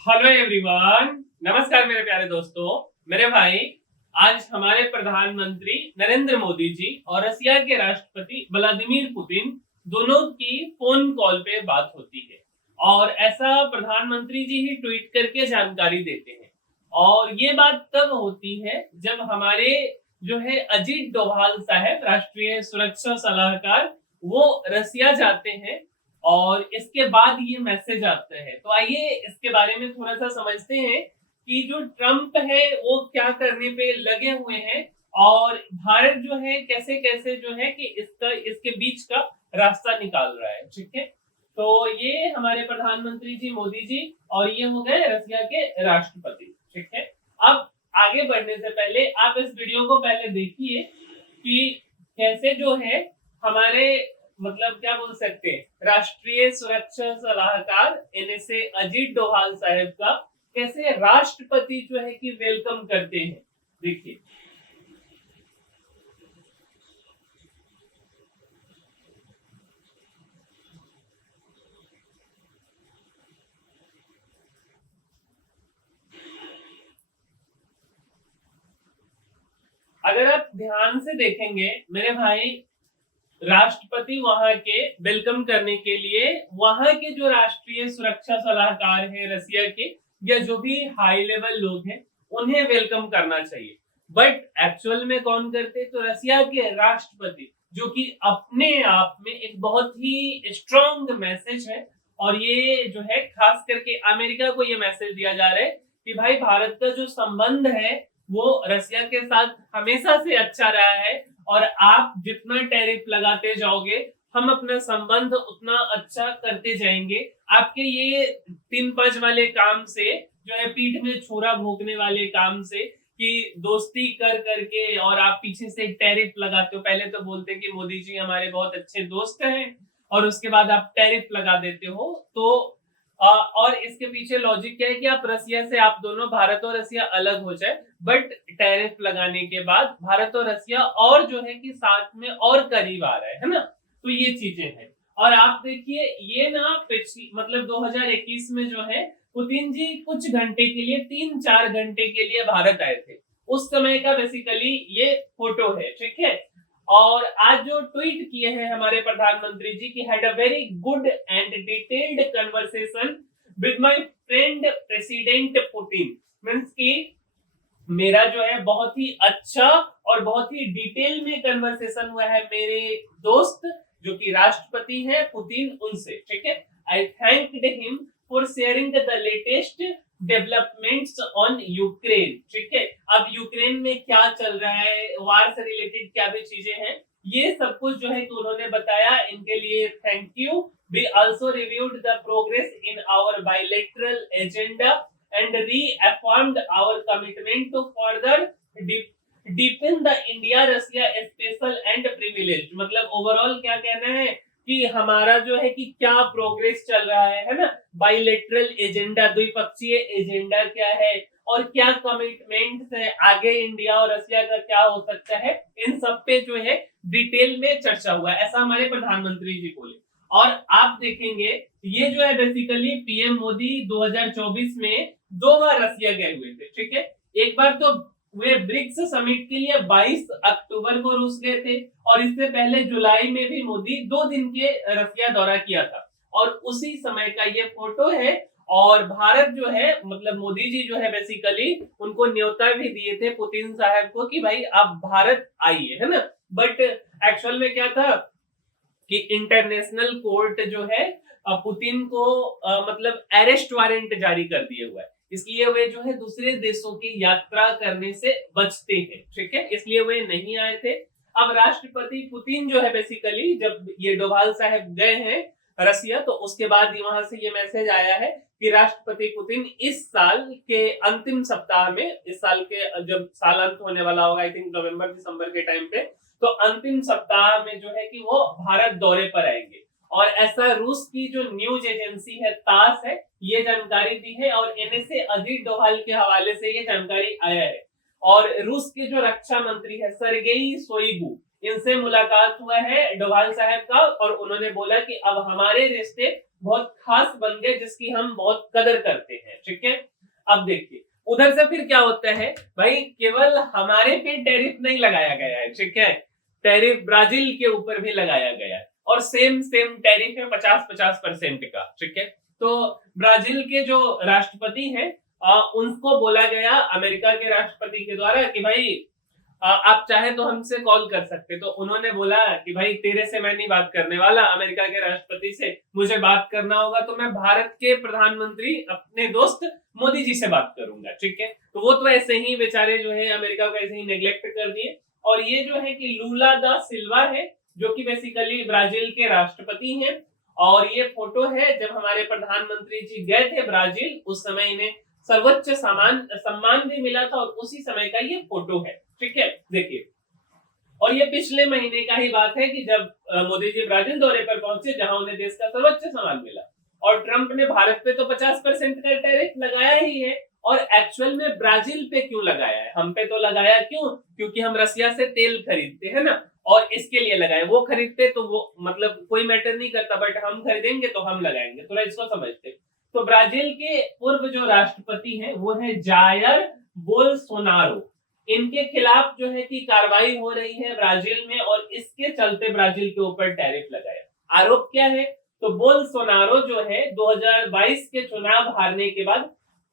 Hello everyone, नमस्कार मेरे प्यारे दोस्तों। मेरे भाई, आज हमारे प्रधानमंत्री नरेंद्र मोदी जी और रशिया के राष्ट्रपति व्लादिमीर पुतिन दोनों की फोन कॉल पे बात होती है। और ऐसा प्रधानमंत्री जी ही ट्वीट करके जानकारी देते हैं। और ये बात तब होती है जब हमारे जो है अजीत डोभाल साहब, राष्ट्रीय सुरक्षा सलाहकार, वो रसिया जाते हैं और इसके बाद ये मैसेज आता है। तो आइए इसके बारे में थोड़ा सा समझते हैं कि जो ट्रम्प है वो क्या करने पे लगे हुए हैं और भारत जो है कैसे कैसे जो है कि इसके बीच का रास्ता निकाल रहा है। ठीक है, तो ये हमारे प्रधानमंत्री जी मोदी जी और ये हो गए रसिया के राष्ट्रपति। ठीक है, अब आगे बढ़ने से पहले आप इस वीडियो को पहले देखिए कि कैसे जो है हमारे मतलब क्या बोल सकते हैं राष्ट्रीय सुरक्षा सलाहकार एनएसए अजीत डोभाल साहब का कैसे राष्ट्रपति जो है कि वेलकम करते हैं। देखिए, अगर आप ध्यान से देखेंगे मेरे भाई, राष्ट्रपति वहां के वेलकम करने के लिए वहां के जो राष्ट्रीय सुरक्षा सलाहकार हैं रसिया के, या जो भी हाई लेवल लोग हैं, उन्हें वेलकम करना चाहिए। बट एक्चुअल में कौन करते, तो रसिया के राष्ट्रपति, जो कि अपने आप में एक बहुत ही स्ट्रॉन्ग मैसेज है। और ये जो है खास करके अमेरिका को ये मैसेज दिया जा रहा है कि भाई भारत का जो संबंध है वो रसिया के साथ हमेशा से अच्छा रहा है और आप जितना टैरिफ लगाते जाओगे हम अपना संबंध उतना अच्छा करते जाएंगे। आपके ये तीन पज वाले काम से, जो है पीठ में छुरा भोंकने वाले काम से, कि दोस्ती कर करके और आप पीछे से टैरिफ लगाते हो। पहले तो बोलते कि मोदी जी हमारे बहुत अच्छे दोस्त हैं और उसके बाद आप टैरिफ लगा देते हो। तो और इसके पीछे लॉजिक क्या है कि आप रसिया से, आप दोनों भारत और रसिया अलग हो जाए, बट टैरिफ लगाने के बाद भारत और रसिया और जो है कि साथ में और करीब आ रहा है ना। तो ये चीजें हैं। और आप देखिए ये ना पिछली मतलब 2021 में जो है पुतिन जी कुछ घंटे के लिए, 3-4 घंटे के लिए भारत आए थे। उस समय का बेसिकली ये फोटो है। ठीक है, और आज जो ट्वीट किए हैं हमारे प्रधानमंत्री जी की, had a very good and detailed conversation with my friend president Putin. Means की मेरा जो है बहुत ही अच्छा और बहुत ही डिटेल में कन्वर्सेशन हुआ है मेरे दोस्त जो कि राष्ट्रपति हैं पुतिन, उनसे। ठीक है, I thanked him for sharing the latest developments on Ukraine. ठीक है, अब यूक्रेन में क्या चल रहा है, वार से रिलेटेड क्या भी चीजें हैं, ये सब कुछ जो है कि उन्होंने बताया। इनके लिए thank you. We also reviewed the progress in our bilateral agenda and reaffirmed our commitment to further deepen the India-Russia special and privilege। मतलब ओवरऑल क्या कहना है कि हमारा जो है कि क्या प्रोग्रेस चल रहा है ना, बाइलेटरल एजेंडा, द्विपक्षीय एजेंडा क्या है और क्या कमिटमेंट्स है, आगे इंडिया और रशिया का क्या हो सकता है, इन सब पे जो है डिटेल में चर्चा हुआ। ऐसा हमारे प्रधानमंत्री जी बोले। और आप देखेंगे ये जो है बेसिकली पीएम मोदी 2024 में 2 बार रसिया गए हुए थे। ठीक है, एक बार तो वे ब्रिक्स समिट के लिए 22 अक्टूबर को रूस गए थे और इससे पहले जुलाई में भी मोदी 2 दिन के रसिया दौरा किया था। और उसी समय का ये फोटो है। और भारत जो है मतलब मोदी जी जो है बेसिकली उनको न्योता भी दिए थे पुतिन साहब को कि भाई आप भारत आइए, है ना। बट एक्चुअल में क्या था कि इंटरनेशनल कोर्ट जो है पुतिन को मतलब अरेस्ट वारंट जारी कर दिए हुआ है, इसलिए वे जो है दूसरे देशों की यात्रा करने से बचते हैं। ठीक है, इसलिए वे नहीं आए थे। अब राष्ट्रपति पुतिन जो है बेसिकली जब ये डोभाल साहब गए हैं रसिया, तो उसके बाद वहां से ये मैसेज आया है कि राष्ट्रपति पुतिन इस साल के अंतिम सप्ताह में, इस साल के जब साल अंत होने वाला होगा, आई थिंक नवंबर दिसंबर के टाइम पे, तो अंतिम सप्ताह में जो है कि वो भारत दौरे पर आएंगे। और ऐसा रूस की जो न्यूज एजेंसी है तास है, ये जानकारी दी है और एनएसए अजीत डोभाल के हवाले से ये जानकारी आया है। और रूस के जो रक्षा मंत्री है सरगेई शोइगु, इनसे मुलाकात हुआ है डोभाल साहब का और उन्होंने बोला कि अब हमारे रिश्ते बहुत खास बन गए जिसकी हम बहुत कदर करते हैं। ठीक है, अब देखिए उधर से फिर क्या होता है भाई, केवल हमारे पे टैरिफ नहीं लगाया गया है, ठीक है, टैरिफ ब्राजील के ऊपर भी लगाया गया है और सेम सेम टैरिफ है 50-50% का, ठीक है। तो ब्राजील के जो राष्ट्रपति हैं उनको बोला गया अमेरिका के राष्ट्रपति के द्वारा कि भाई आप चाहे तो हमसे कॉल कर सकते, तो उन्होंने बोला कि भाई तेरे से मैं नहीं बात करने वाला, अमेरिका के राष्ट्रपति से मुझे बात करना होगा तो मैं भारत के प्रधानमंत्री अपने दोस्त मोदी जी से बात करूंगा, ठीक है। तो वो तो ऐसे ही बेचारे जो है अमेरिका को ऐसे ही नेग्लेक्ट कर दिए। और ये जो है कि लूला दा सिल्वा है जो कि बेसिकली ब्राजील के राष्ट्रपति हैं, और ये फोटो है जब हमारे प्रधानमंत्री जी गए थे ब्राजील, उस समय इन्हें सर्वोच्च सम्मान भी मिला था और उसी समय का ये फोटो है, ठीक है, देखिए। और ये पिछले महीने का ही बात है कि जब मोदी जी ब्राजील दौरे पर पहुंचे जहां उन्हें देश का सर्वोच्च सम्मान मिला, और ट्रंप ने भारत पे तो 50% का टैरिफ लगाया ही है, और एक्चुअल में ब्राजील पे क्यों लगाया है, हम पे तो लगाया क्यों, क्योंकि हम रसिया से तेल खरीदते हैं ना, और इसके लिए लगाए, वो खरीदते तो वो मतलब कोई मैटर नहीं करता, बट हम खरीदेंगे तो हम लगाएंगे, थोड़ा इसको समझते। तो ब्राजील के पूर्व जो राष्ट्रपति हैं वो है जायर बोल्सोनारो, इनके खिलाफ जो है कि कार्रवाई हो रही है ब्राजील में, और इसके चलते ब्राजील के ऊपर टैरिफ लगाया। आरोप क्या है, तो बोल्सोनारो जो है 2022 के चुनाव हारने के बाद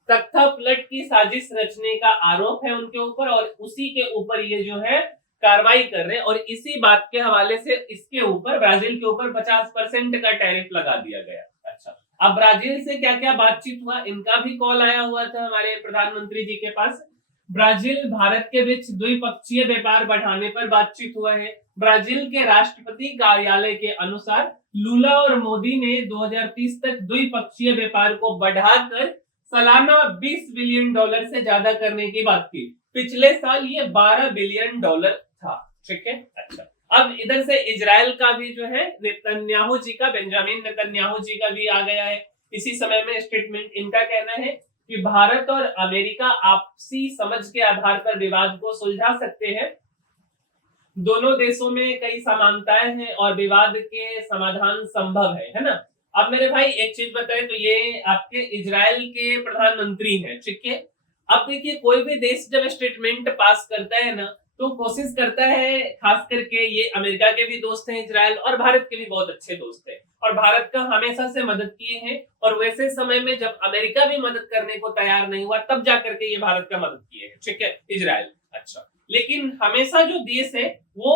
तख्ता पलट की साजिश रचने का आरोप है उनके ऊपर, और उसी के ऊपर ये जो है कार्रवाई कर रहे हैं, और इसी बात के हवाले से इसके ऊपर ब्राजील के ऊपर 50% का टैरिफ लगा दिया गया। अच्छा, अब ब्राजील से क्या क्या बातचीत हुआ, इनका भी कॉल आया हुआ था हमारे प्रधानमंत्री जी के पास। ब्राजील भारत के बीच द्विपक्षीय व्यापार बढ़ाने पर बातचीत हुआ है। ब्राजील के राष्ट्रपति कार्यालय के अनुसार लूला और मोदी ने 2030 तक द्विपक्षीय व्यापार को बढ़ाकर सालाना $20 बिलियन से ज्यादा करने की बात की। पिछले साल ये $12 बिलियन था, ठीक है। अच्छा, अब इधर से इजराइल का भी जो है नेतन्याहू जी का, बेंजामिन नेतन्याहू जी का भी आ गया है इसी समय में स्टेटमेंट। इनका कहना है कि भारत और अमेरिका आपसी समझ के आधार पर विवाद को सुलझा सकते हैं। दोनों देशों में कई समानताएं हैं और विवाद के समाधान संभव है ना। अब मेरे भाई एक चीज बताए, तो ये आपके इजराइल के प्रधानमंत्री हैं, ठीक है। अब देखिए कोई भी देश जब स्टेटमेंट पास करता है ना, तो कोशिश करता है, खास करके ये अमेरिका के भी दोस्त हैं इजराइल, और भारत के भी बहुत अच्छे दोस्त हैं, और भारत का हमेशा से मदद किए हैं, और वैसे समय में जब अमेरिका भी मदद करने को तैयार नहीं हुआ तब जाकर के ये भारत का मदद किए हैं, ठीक है, इजराइल। अच्छा, लेकिन हमेशा जो देश है वो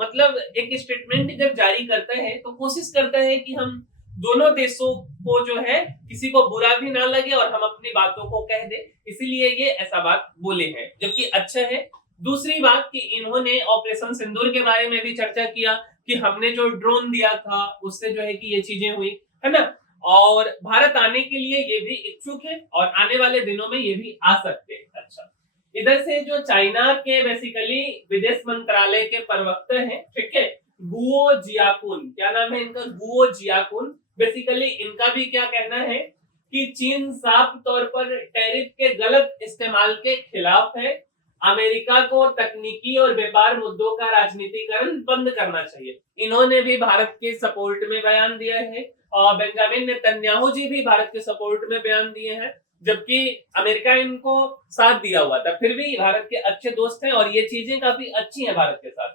मतलब एक स्टेटमेंट जब जारी करता है तो कोशिश करता है कि हम दोनों देशों को जो है किसी को बुरा भी ना लगे और हम अपनी बातों को कह दे, इसीलिए ये ऐसा बात बोले हैं, जबकि अच्छा है। दूसरी बात कि इन्होंने ऑपरेशन सिंदूर के बारे में भी चर्चा किया कि हमने जो ड्रोन दिया था उससे जो है कि ये चीजें हुई, है ना, और भारत आने के लिए ये भी इच्छुक है और आने वाले दिनों में ये भी आ सकते हैं। अच्छा, इधर से जो चाइना के बेसिकली विदेश मंत्रालय के प्रवक्ता हैं, ठीक है, गुओ जियाकुन, क्या नाम है इनका, गुओ जियाकुन, बेसिकली इनका भी क्या कहना है कि चीन साफ तौर पर टैरिफ के गलत इस्तेमाल के खिलाफ है। अमेरिका को तकनीकी और व्यापार मुद्दों का राजनीतिकरण बंद करना चाहिए। इन्होंने भी भारत के सपोर्ट में बयान दिया है, और बेंजामिन नेतन्याहू जी भी भारत के सपोर्ट में बयान दिए हैं, जबकि अमेरिका इनको साथ दिया हुआ था, फिर भी भारत के अच्छे दोस्त हैं और ये चीजें काफी अच्छी हैं भारत के साथ।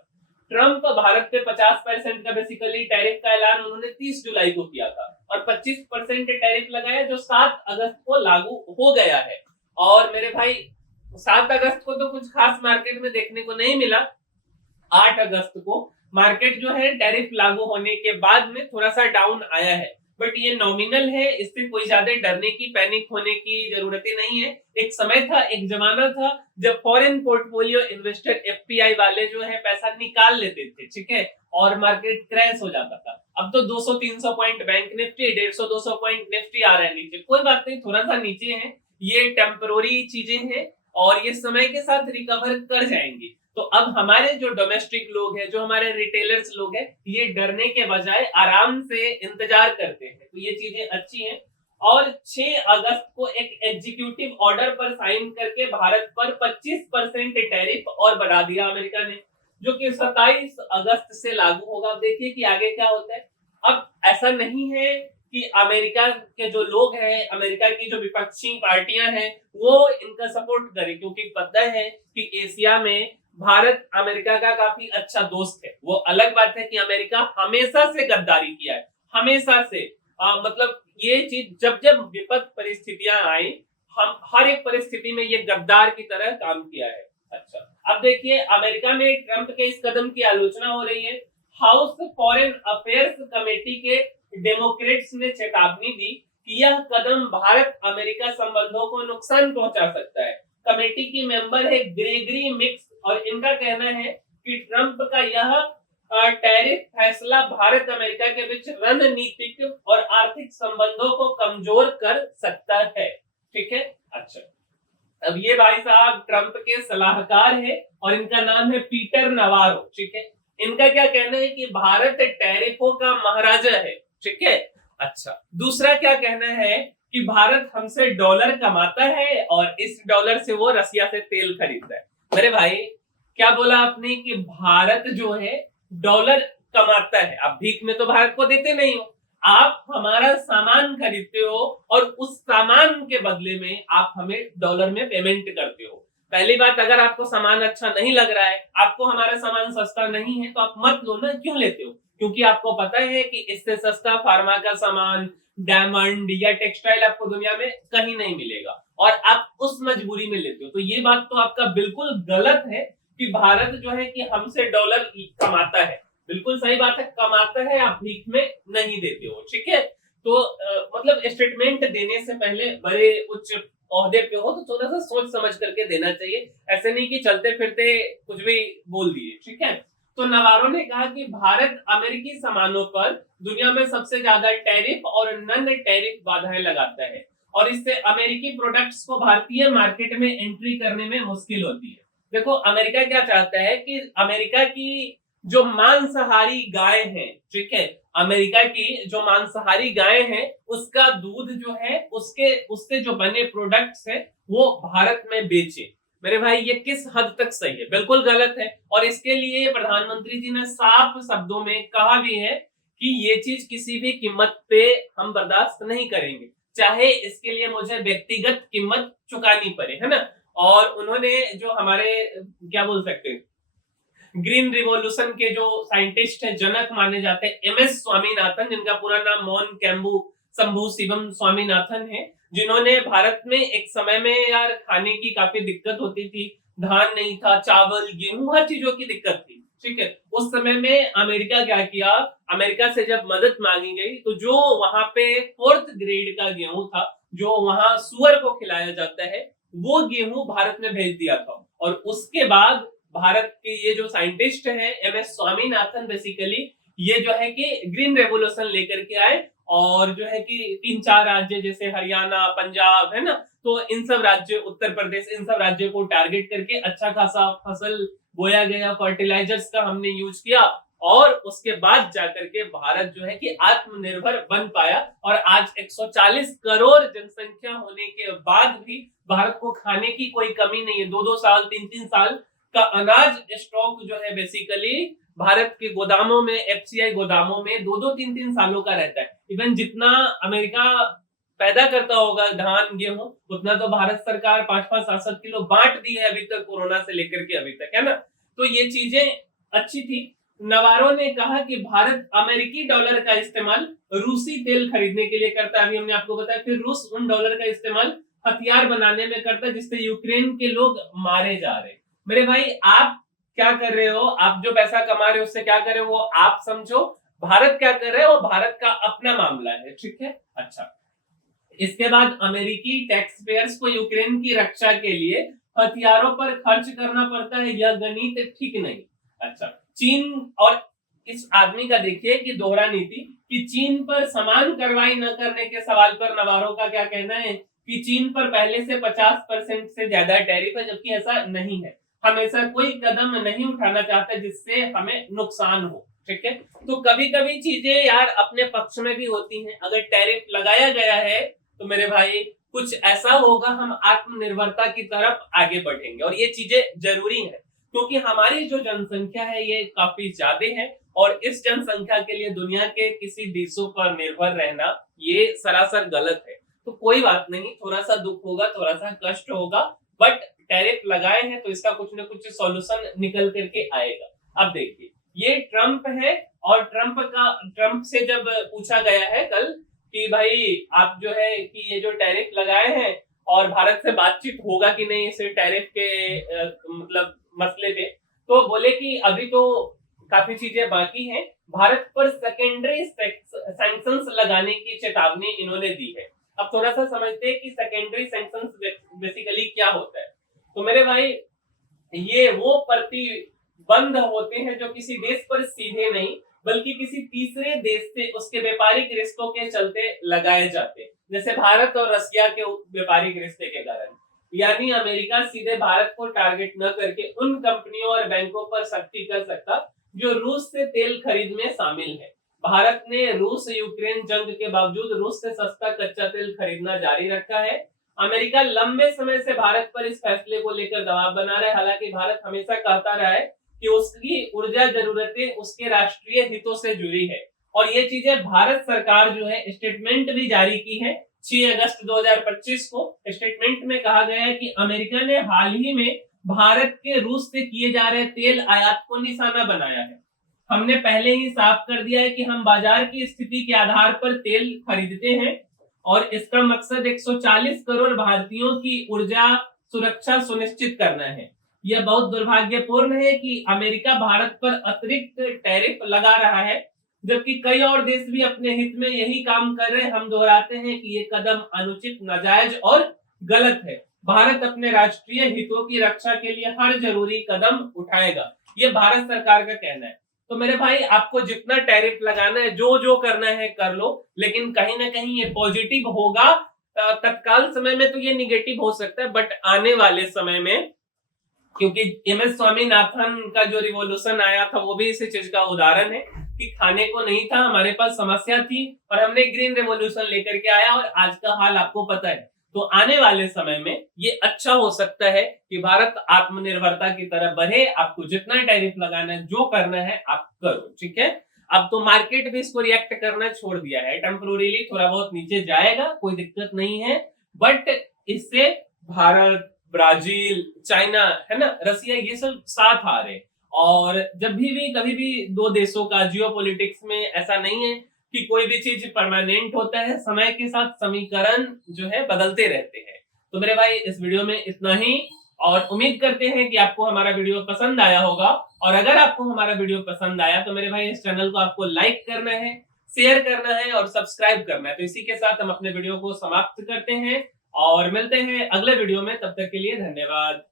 ट्रंप भारत पे 50% का बेसिकली टैरिफ का ऐलान उन्होंने 30 जुलाई को किया था, और 25% टैरिफ लगाया जो 7 अगस्त को लागू हो गया है। और मेरे भाई 7 अगस्त को तो कुछ खास मार्केट में देखने को नहीं मिला, 8 अगस्त को मार्केट जो है टैरिफ लागू होने के बाद में थोड़ा सा डाउन आया है, बट ये नॉमिनल है, इससे कोई ज्यादा डरने की, पैनिक होने की जरूरत ही नहीं है। एक समय था, एक जमाना था जब फॉरेन पोर्टफोलियो इन्वेस्टर एफपीआई वाले जो है पैसा निकाल लेते थे, ठीक है, और मार्केट क्रैश हो जाता था। अब तो 200-300 point Bank Nifty, 150-200 point Nifty आ रहा है नीचे, कोई बात नहीं, थोड़ा सा नीचे है, ये टेम्पररी चीजें हैं और ये समय के साथ रिकवर कर जाएंगी। तो अब हमारे जो डोमेस्टिक लोग हैं, जो हमारे रिटेलर्स लोग हैं, ये डरने के बजाय आराम से इंतजार करते हैं, तो ये चीजें अच्छी हैं। और 6 अगस्त को एक एग्जीक्यूटिव ऑर्डर पर साइन करके भारत पर 25% टैरिफ और बढ़ा दिया अमेरिका ने, जो कि 27 अगस्त से लागू होगा। अब देखिए कि आगे क्या होता है। अब ऐसा नहीं है कि अमेरिका के जो लोग हैं, अमेरिका की जो विपक्षी पार्टियां हैं, वो इनका सपोर्ट करें, क्योंकि पता है कि एशिया में भारत अमेरिका का काफी अच्छा दोस्त है। वो अलग बात है कि अमेरिका हमेशा से गद्दारी किया है, हमेशा से। मतलब ये चीज जब जब विपद परिस्थितियां आई, हम हर एक परिस्थिति में ये गद्दार की तरह काम किया है। अच्छा, अब देखिए अमेरिका में ट्रंप के इस कदम की आलोचना हो रही है। हाउस फॉरेन अफेयर्स कमेटी के डेमोक्रेट्स ने चेतावनी दी कि यह कदम भारत अमेरिका संबंधों को नुकसान पहुंचा सकता है। कमेटी की मेंबर है ग्रेगरी मिक्स, और इनका कहना है कि ट्रंप का यह टैरिफ फैसला भारत अमेरिका के बीच रणनीतिक और आर्थिक संबंधों को कमजोर कर सकता है। ठीक है। अच्छा, अब ये भाई साहब ट्रंप के सलाहकार है और इनका नाम है पीटर नवारो। ठीक है। इनका क्या कहना है कि भारत टैरिफों का महाराजा है। ठीक है। अच्छा, दूसरा क्या कहना है कि भारत हमसे डॉलर कमाता है और इस डॉलर से वो रसिया से तेल खरीदता है। मेरे भाई, क्या बोला आपने कि भारत जो है डॉलर कमाता है? आप भीख में तो भारत को देते नहीं हो, आप हमारा सामान खरीदते हो और उस सामान के बदले में आप हमें डॉलर में पेमेंट करते हो। पहली बात, अगर आपको सामान अच्छा नहीं लग रहा है, आपको हमारा सामान सस्ता नहीं है, तो आप मत लो ना। क्यों लेते हो? क्योंकि आपको पता है कि इससे सस्ता फार्मा का सामान, डायमंड या टेक्सटाइल आपको दुनिया में कहीं नहीं मिलेगा, और आप उस मजबूरी में लेते हो। तो ये बात तो आपका बिल्कुल गलत है कि भारत जो है कि हमसे डॉलर कमाता है। बिल्कुल सही बात है, कमाता है, आप भीख में नहीं देते हो। ठीक है। तो मतलब स्टेटमेंट देने से पहले बड़े उच्च ओहदे पे हो तो थोड़ा सा सोच समझ करके देना चाहिए, ऐसे नहीं कि चलते फिरते कुछ भी बोल दिए। ठीक है। तो नवारो ने कहा कि भारत अमेरिकी सामानों पर दुनिया में सबसे ज्यादा टैरिफ और नन टैरिफ बाधाएं लगाता है, और इससे अमेरिकी प्रोडक्ट्स को भारतीय मार्केट में एंट्री करने में मुश्किल होती है। देखो, अमेरिका क्या चाहता है कि अमेरिका की जो मांसाहारी गाय है, ठीक है, अमेरिका की जो मांसाहारी गाय है, उसका दूध जो है, उससे जो बने प्रोडक्ट्स है, वो भारत में बेचे। मेरे भाई, ये किस हद तक सही है? बिल्कुल गलत है। और इसके लिए प्रधानमंत्री जी ने साफ शब्दों में कहा भी है कि ये चीज किसी भी कीमत पे हम बर्दाश्त नहीं करेंगे, चाहे इसके लिए मुझे व्यक्तिगत कीमत चुकानी पड़े, है ना। और उन्होंने जो हमारे क्या बोल सकते हैं, ग्रीन रिवॉल्यूशन के जो साइंटिस्ट है, जनक माने जाते हैं, एमएस स्वामीनाथन, जिनका पूरा नाम मोहन कैम्बू शंभू शिवम स्वामीनाथन है, जिन्होंने भारत में एक समय में यार खाने की काफी दिक्कत होती थी, धान नहीं था, चावल, गेहूं, हर चीजों की दिक्कत थी। ठीक है। उस समय में अमेरिका क्या किया, अमेरिका से जब मदद मांगी गई तो जो वहां पे 4th ग्रेड का गेहूं था, जो वहां सुअर को खिलाया जाता है, वो गेहूं भारत में भेज दिया था। और उसके बाद भारत के ये जो साइंटिस्ट हैं, एमएस स्वामीनाथन, बेसिकली ये जो है कि ग्रीन रेवोल्यूशन लेकर के आए, और जो है कि 3-4 राज्य जैसे हरियाणा, पंजाब, है ना, तो इन सब राज्य, उत्तर प्रदेश, इन सब राज्यों को टारगेट करके अच्छा खासा फसल बोया गया, फर्टिलाइजर्स का हमने यूज किया, और उसके बाद जाकर के भारत जो है कि आत्मनिर्भर बन पाया। और आज 140 करोड़ जनसंख्या होने के बाद भी भारत को खाने की कोई कमी नहीं है। 2-2 साल, 3-3 साल का अनाज स्टॉक जो है बेसिकली भारत के गोदामों में, एफसीआई गोदामों में 2-2, 3-3 सालों का रहता है। इवन जितना अमेरिका पैदा करता होगा धान, गेहूं, उतना तो भारत सरकार 5-5, 7-7 किलो बांट दी है अभी तक, कोरोना से लेकर के अभी तक, है ना। तो ये चीजें अच्छी थी। नवारो ने कहा कि भारत अमेरिकी डॉलर का इस्तेमाल रूसी तेल खरीदने के लिए करता है, अभी हमने आपको बताया। फिर रूस उन डॉलर का इस्तेमाल हथियार बनाने में करता है, जिससे यूक्रेन के लोग मारे जा रहे हैं। मेरे भाई, आप क्या कर रहे हो? आप जो पैसा कमा रहे हो उससे क्या कर रहे हो वो आप समझो। भारत क्या कर रहा है वो भारत का अपना मामला है। ठीक है। अच्छा, इसके बाद अमेरिकी टैक्स पेयर्स को यूक्रेन की रक्षा के लिए हथियारों पर खर्च करना पड़ता है, यह गणित ठीक नहीं। अच्छा, चीन और इस आदमी का देखिए कि दोहरा नीति, कि चीन पर समान कार्रवाई न करने के सवाल पर नवारो का क्या कहना है कि चीन पर पहले से 50% से ज्यादा टैरिफ है, जबकि ऐसा नहीं है। हम ऐसा कोई कदम नहीं उठाना चाहते जिससे हमें नुकसान हो। ठीक है। तो कभी कभी चीजें यार अपने पक्ष में भी होती हैं। अगर टैरिफ लगाया गया है तो मेरे भाई कुछ ऐसा होगा, हम आत्मनिर्भरता की तरफ आगे बढ़ेंगे, और ये चीजें जरूरी है, क्योंकि हमारी जो जनसंख्या है ये काफी ज्यादा है, और इस जनसंख्या के लिए दुनिया के किसी देशों पर निर्भर रहना ये सरासर गलत है। तो कोई बात नहीं, थोड़ा सा दुख होगा, थोड़ा सा कष्ट होगा, बट टैरिफ लगाए हैं तो इसका कुछ ना कुछ सॉल्यूशन निकल करके आएगा। अब देखिए, ये ट्रम्प है और ट्रम्प से जब पूछा गया है कल कि भाई आप जो है कि ये जो टैरिफ लगाए हैं और भारत से बातचीत होगा कि नहीं इसे टैरिफ के मतलब मसले पे, तो बोले कि अभी तो काफी चीजें बाकी हैं, भारत पर सेकेंडरी सैंक्शंस लगाने की चेतावनी इन्होंने दी है। अब थोड़ा सा समझते हैं कि सेकेंडरी सैंक्शंस बेसिकली क्या होता है। तो मेरे भाई, ये वो प्रतिबंध होते हैं जो किसी देश पर सीधे नहीं बल्कि किसी तीसरे देश से उसके व्यापारिक रिश्तों के चलते लगाए जाते हैं, जैसे भारत और रसिया के व्यापारिक रिश्ते के कारण। यानी अमेरिका सीधे भारत को टारगेट न करके उन कंपनियों और बैंकों पर सख्ती कर सकता जो रूस से तेल खरीद में शामिल है। भारत ने रूस यूक्रेन जंग के बावजूद रूस से सस्ता कच्चा तेल खरीदना जारी रखा है। अमेरिका लंबे समय से भारत पर इस फैसले को लेकर दबाव बना रहा है। हालांकि भारत हमेशा कहता रहा है कि उसकी ऊर्जा जरूरतें उसके राष्ट्रीय हितों से जुड़ी है, और ये चीजें भारत सरकार जो है स्टेटमेंट भी जारी की है। 6 अगस्त 2025 को स्टेटमेंट में कहा गया है कि अमेरिका ने हाल ही में भारत के रूस से किए जा रहे तेल आयात को निशाना बनाया है। हमने पहले ही साफ कर दिया है कि हम बाजार की स्थिति के आधार पर तेल खरीदते हैं और इसका मकसद 140 करोड़ भारतीयों की ऊर्जा सुरक्षा सुनिश्चित करना है। यह बहुत दुर्भाग्यपूर्ण है कि अमेरिका भारत पर अतिरिक्त टैरिफ लगा रहा है, जबकि कई और देश भी अपने हित में यही काम कर रहे हैं। हम दोहराते हैं कि ये कदम अनुचित, नाजायज और गलत है। भारत अपने राष्ट्रीय हितों की रक्षा के लिए हर जरूरी कदम उठाएगा, ये भारत सरकार का कहना है। तो मेरे भाई, आपको जितना टैरिफ लगाना है, जो जो करना है कर लो, लेकिन कहीं ना कहीं ये पॉजिटिव होगा। तत्काल समय में तो ये निगेटिव हो सकता है, बट आने वाले समय में, क्योंकि एमएस स्वामीनाथन का जो रिवॉल्यूशन आया था वो भी इसी चीज का उदाहरण है कि खाने को नहीं था, हमारे पास समस्या थी और हमने ग्रीन रेवोल्यूशन लेकर के आया, और आज का हाल आपको पता है। तो आने वाले समय में ये अच्छा हो सकता है कि भारत आत्मनिर्भरता की तरफ बढ़े। आपको जितना टैरिफ लगाना है, जो करना है आप करो, ठीक है। अब तो मार्केट भी इसको रिएक्ट करना छोड़ दिया है, टेम्पोररीली थोड़ा बहुत नीचे जाएगा, कोई दिक्कत नहीं है, बट इससे भारत, ब्राजील, चाइना, है ना, रसिया, ये सब साथ आ रहे। और जब भी कभी भी दो देशों का जियोपॉलिटिक्स में ऐसा नहीं है कि कोई भी चीज परमानेंट होता है, समय के साथ समीकरण जो है बदलते रहते हैं। तो मेरे भाई, इस वीडियो में इतना ही, और उम्मीद करते हैं कि आपको हमारा वीडियो पसंद आया होगा। और अगर आपको हमारा वीडियो पसंद आया तो मेरे भाई, इस चैनल को आपको लाइक करना है, शेयर करना है और सब्सक्राइब करना है। तो इसी के साथ हम अपने वीडियो को समाप्त करते हैं और मिलते हैं अगले वीडियो में। तब तक के लिए धन्यवाद।